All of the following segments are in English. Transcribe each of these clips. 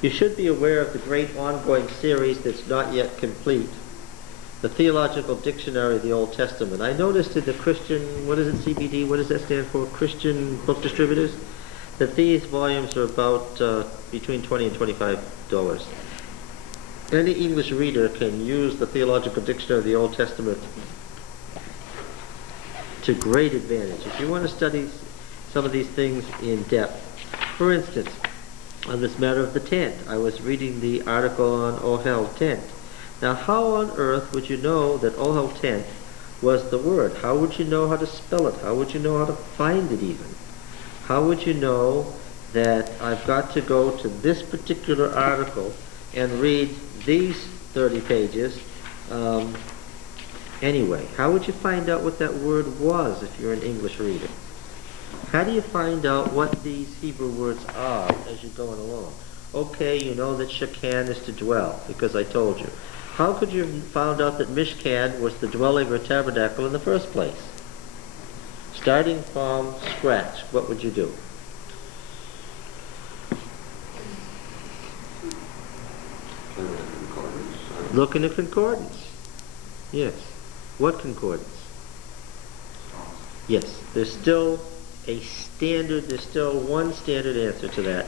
You should be aware of the great ongoing series that's not yet complete, the Theological Dictionary of the Old Testament. I noticed in the Christian, what is it, CBD, what does that stand for? Christian Book Distributors? That these volumes are about between $20 and $25. Any English reader can use the Theological Dictionary of the Old Testament to great advantage. If you want to study some of these things in depth, for instance, on this matter of the tent, I was reading the article on Ohel tent. Now, how on earth would you know that Ohel tent was the word? How would you know how to spell it? How would you know how to find it even? How would you know that I've got to go to this particular article and read these 30 pages anyway? How would you find out what that word was if you're an English reader? How do you find out what these Hebrew words are as you're going along? Okay, you know that Shekan is to dwell, because I told you. How could you have found out that Mishkan was the dwelling or tabernacle in the first place? Starting from scratch, what would you do? Look in the concordance. Yes. What concordance? Yes. There's still a standard, there's still one standard answer to that,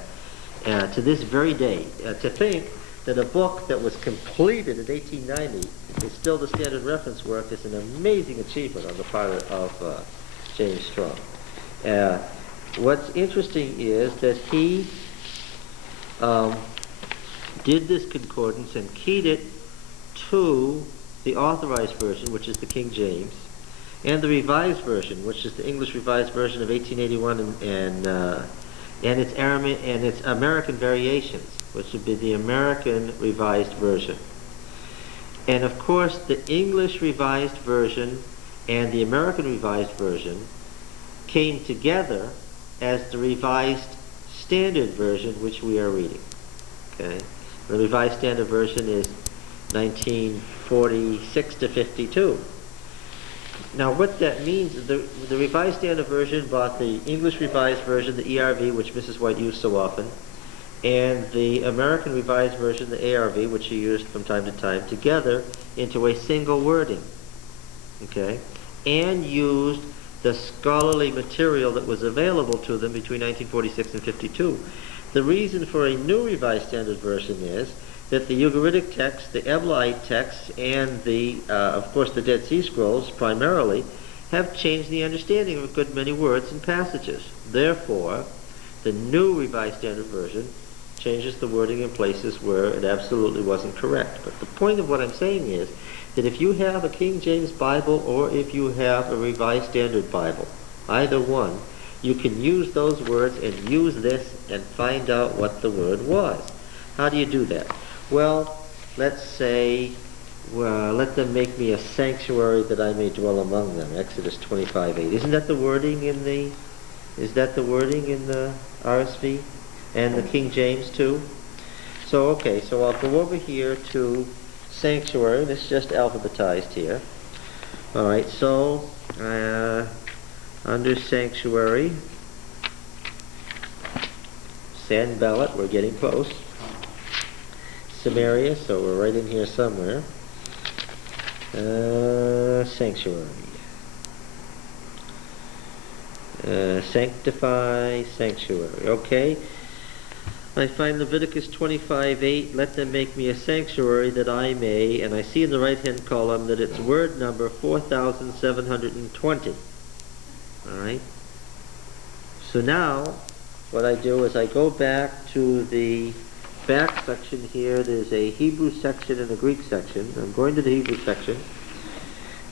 to this very day. To think that a book that was completed in 1890 is still the standard reference work is an amazing achievement on the part of James Strong. What's interesting is that he did this concordance and keyed it to the Authorized Version, which is the King James, and the Revised Version, which is the English Revised Version of 1881, and its American variations, which would be the American Revised Version. And of course, the English Revised Version and the American Revised Version came together as the Revised Standard Version, which we are reading. Okay, the Revised Standard Version is 1946 to 52. Now, what that means is the Revised Standard Version brought the English Revised Version, the ERV, which Mrs. White used so often, and the American Revised Version, the ARV, which she used from time to time, together into a single wording, okay, and used the scholarly material that was available to them between 1946 and 52. The reason for a new Revised Standard Version is that the Ugaritic text, the Eblaite text, and of course, the Dead Sea Scrolls, primarily, have changed the understanding of a good many words and passages. Therefore, the new Revised Standard Version changes the wording in places where it absolutely wasn't correct. But the point of what I'm saying is that if you have a King James Bible or if you have a Revised Standard Bible, either one, you can use those words and use this and find out what the word was. How do you do that? Well, let's say, let them make me a sanctuary that I may dwell among them. Exodus 25:8. Isn't that the wording in the RSV and the King James too? So okay, so I'll go over here to sanctuary. This is just alphabetized here. All right, so under sanctuary, Sanballat, we're getting close. Samaria, so we're right in here somewhere. Sanctuary. Sanctify, sanctuary. Okay. I find Leviticus 25:8, let them make me a sanctuary that I may, and I see in the right-hand column that it's word number 4720. All right. So now, what I do is I go back to the back section here. There's a Hebrew section and a Greek section. I'm going to the Hebrew section,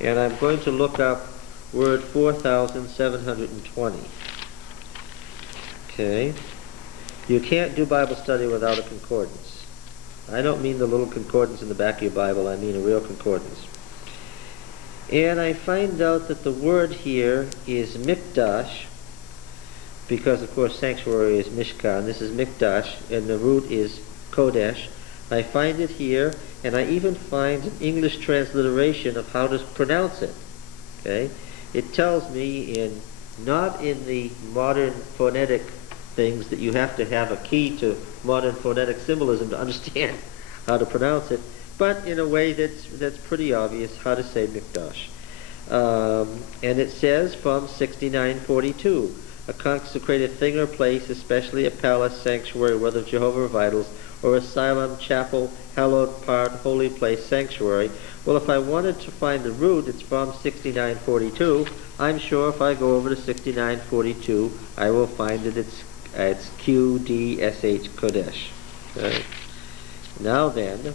and I'm going to look up word 4720. Okay. You can't do Bible study without a concordance. I don't mean the little concordance in the back of your Bible. I mean a real concordance. And I find out that the word here is mikdash, because of course sanctuary is mishkan. This is mikdash, and the root is kodesh. I find it here, and I even find an English transliteration of how to pronounce it. Okay, it tells me not in the modern phonetic things that you have to have a key to modern phonetic symbolism to understand how to pronounce it, but in a way that's pretty obvious how to say Mikdash. And it says from 6942, a consecrated thing or place, especially a palace, sanctuary, whether Jehovah or Vitals, or asylum, chapel, hallowed part, holy place, sanctuary. Well, if I wanted to find the root, it's from 6942. I'm sure if I go over to 6942, I will find that it's QDSH Kodesh. Okay. Now then,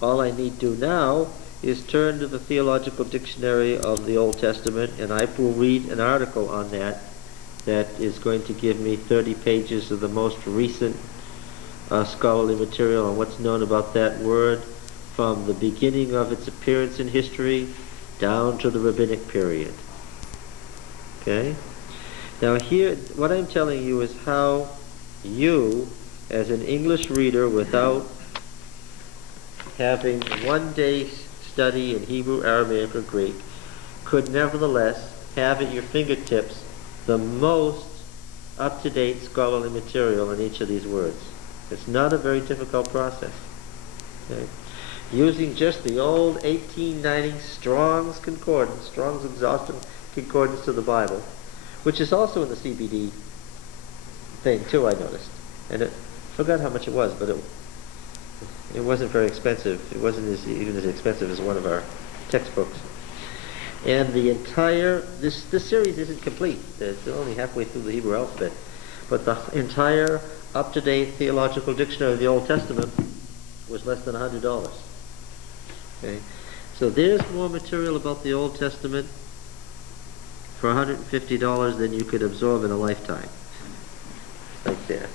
all I need to do now is turn to the Theological Dictionary of the Old Testament, and I will read an article on that is going to give me 30 pages of the most recent scholarly material on what's known about that word from the beginning of its appearance in history down to the rabbinic period. Okay? Now here, what I'm telling you is how you, as an English reader without having one day study in Hebrew, Aramaic, or Greek, could nevertheless have at your fingertips the most up-to-date scholarly material on each of these words. It's not a very difficult process. Okay? Using just the old 1890 Strong's Concordance, Strong's Exhaustive Concordance to the Bible, which is also in the CBD thing too, I noticed. And I forgot how much it was, but it wasn't very expensive. It wasn't even as expensive as one of our textbooks. And the entire, this series isn't complete. It's only halfway through the Hebrew alphabet. But the entire up-to-date Theological Dictionary of the Old Testament was less than $100. Okay? So there's more material about the Old Testament for $150 than you could absorb in a lifetime. Like that.